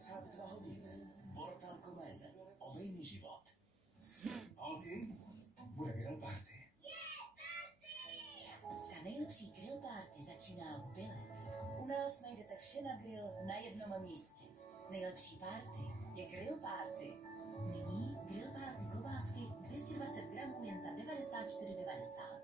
92 hodin. Mortal Kombat. Olejný život. Holky, bude grill party. Ta nejlepší grill party začíná v Bille. U nás najdete vše na grill na jednom místě. Nejlepší party je grill party. Nyní grill party klobásky 220 gramů jen za 94,90.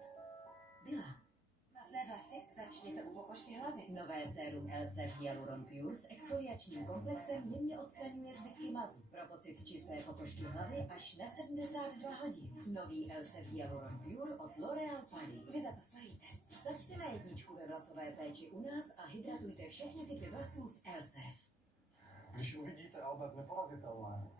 Billa. Masné vlasy? Začněte u pokožky hlavy. Nové sérum Elsef Hyaluron Pure s exfoliačním komplexem jemně odstraňuje zbytky mazu. Pro pocit čisté pokožky hlavy až na 72 hodin. Nový Elsef Hyaluron Pure od L'Oréal Paris. Vy za to stojíte. Saďte na jedničku ve vlasové péči u nás a hydratujte všechny typy vlasů s Elsef. Když uvidíte Albert Neporazitelné,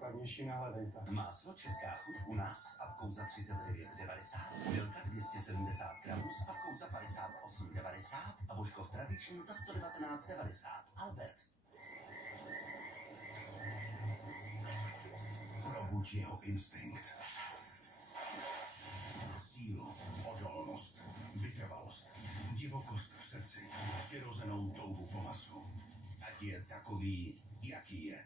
pevnější nehledejte. Máslo Česká chuť u nás s apkou za 39,90, Milka 270 gramů s apkou za 58,90 a Božkov tradiční za 119,90. Albert. Probuď jeho instinkt. Sílu, odolnost, vytrvalost, divokost v srdci, přirozenou touhu po masu. Ať je takový, jaký je.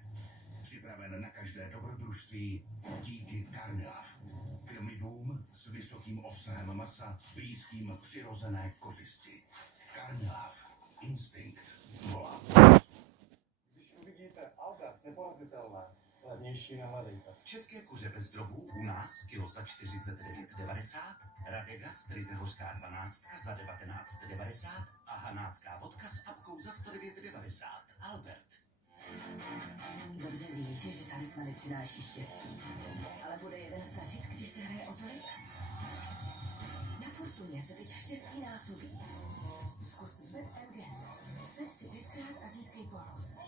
Připraven na každé dobrodružství díky Carnilav. Krmivům s vysokým obsahem masa, blízkým přirozené kořisti. Carnilav. Instinkt volá. Když uvidíte Albert Neporazitelné, levnější nehledejte. České kuře bez drobů u nás kilo za 49,90, Radegas Tryzehořská 12 za 19,90 a hanácká vodka s apkou za 109,90. Albert. Dobře víš, že talismany přináší štěstí. Ale bude jeden stačit, když se hraje o tolik? Na Fortuně se teď štěstí násobí. Zkus Bet and Get. Vsaď si 5krát a získej bonus.